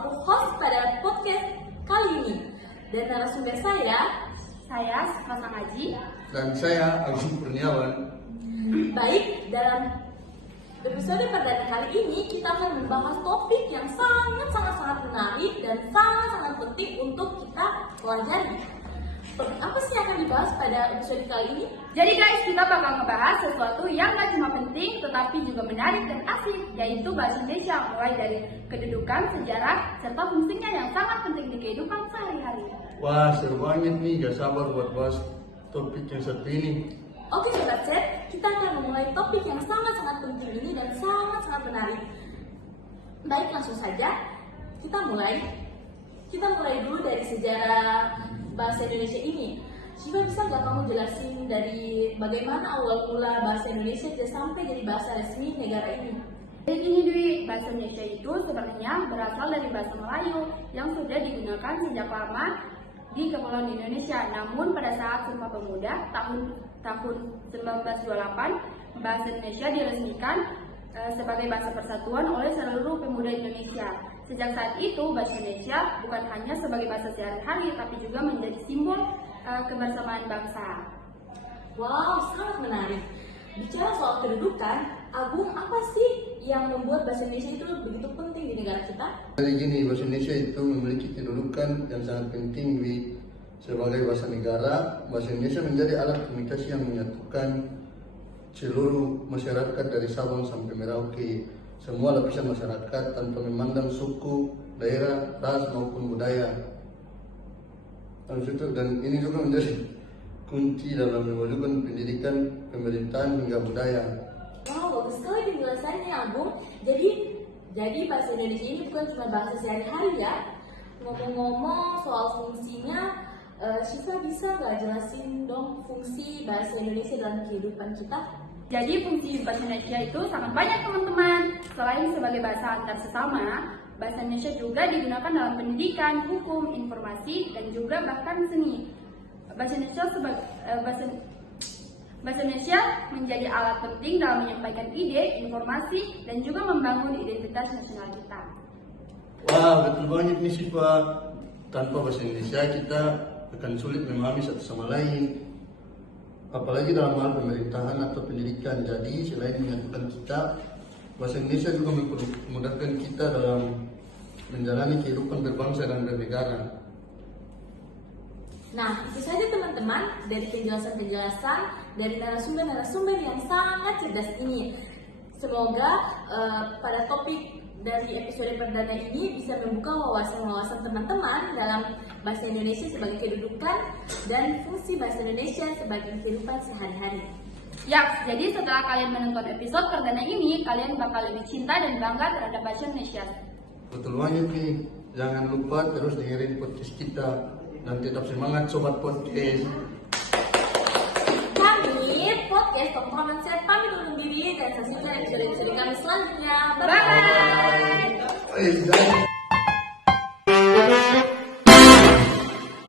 selaku host pada podcast kali ini. Dan narasumber saya Sukma Haji, dan saya Agung Kurniawan. Baik, dalam episode perdana kali ini kita akan membahas topik yang sangat menarik dan sangat penting untuk kita pelajari. Apa sih yang akan dibahas pada episode kali ini? Jadi guys, kita bakal ngebahas sesuatu yang gak cuma penting tetapi juga menarik dan asik, yaitu bahasa Indonesia, mulai dari kedudukan, sejarah, serta fungsinya yang sangat penting di kehidupan sehari-hari. Wah, seru banget nih, gak sabar buat bahas topik yang satu ini. Oke Sobat Set, kita akan memulai topik yang sangat penting ini dan sangat menarik. Baik, langsung saja kita mulai dulu dari sejarah bahasa Indonesia ini. Syifa, bisa nggak kamu jelasin dari bagaimana awal mula bahasa Indonesia sampai jadi bahasa resmi negara ini? Jadi gini Dwi, bahasa Indonesia itu sebenarnya berasal dari bahasa Melayu yang sudah digunakan sejak lama di Kepulauan Indonesia. Namun pada saat Sumpah Pemuda tahun 1928, bahasa Indonesia diresmikan sebagai bahasa persatuan oleh seluruh pemuda Indonesia. Sejak saat itu, bahasa Indonesia bukan hanya sebagai bahasa sehari-hari, tapi juga menjadi simbol kebersamaan bangsa. Wow, sangat menarik. Bicara soal kedudukan, Agung, apa sih yang membuat bahasa Indonesia itu begitu penting di negara kita? Jadi gini, bahasa Indonesia itu memiliki kedudukan yang sangat penting sebagai bahasa negara. Bahasa Indonesia menjadi alat komunikasi yang menyatukan seluruh masyarakat dari Sabang sampai Merauke, semua lapisan masyarakat tanpa memandang suku, daerah, ras maupun budaya. Dan ini juga menjadi kunci dalam memajukan pendidikan, pemerintahan hingga budaya. Wow, bagus sekali penjelasannya, Agung. Jadi bahasa Indonesia ini bukan cuma bahasa sehari-hari ya. Ngomong-ngomong soal fungsinya, Syifa bisa nggak jelasin dong fungsi bahasa Indonesia dalam kehidupan kita? Jadi fungsi bahasa Indonesia itu sangat banyak teman-teman. Selain sebagai bahasa antar sesama, bahasa Indonesia juga digunakan dalam pendidikan, hukum, informasi, dan juga bahkan seni. Bahasa Indonesia menjadi alat penting dalam menyampaikan ide, informasi, dan juga membangun identitas nasional kita. Wah, betul banget nih Syifa. Tanpa bahasa Indonesia kita akan sulit memahami satu sama lain, apalagi dalam hal pemerintahan atau pendidikan. Jadi selain menyatukan kita, bahasa Indonesia juga memudahkan kita dalam menjalani kehidupan berbangsa dan bernegara. Nah, itu saja teman-teman dari penjelasan dari narasumber yang sangat cerdas ini. Semoga pada topik dari episode perdana ini bisa membuka wawasan teman-teman dalam bahasa Indonesia sebagai kedudukan dan fungsi bahasa Indonesia sebagai kehidupan sehari-hari. Yap, jadi setelah kalian menonton episode perdana ini, kalian bakal lebih cinta dan bangga terhadap bahasa Indonesia. Betul banget nih. Jangan lupa terus dengerin podcast kita dan tetap semangat Sobat Podcast. Kami podcast Pengalaman Set pamit undur diri dan saksikan episode kami selanjutnya. Bye. Bye.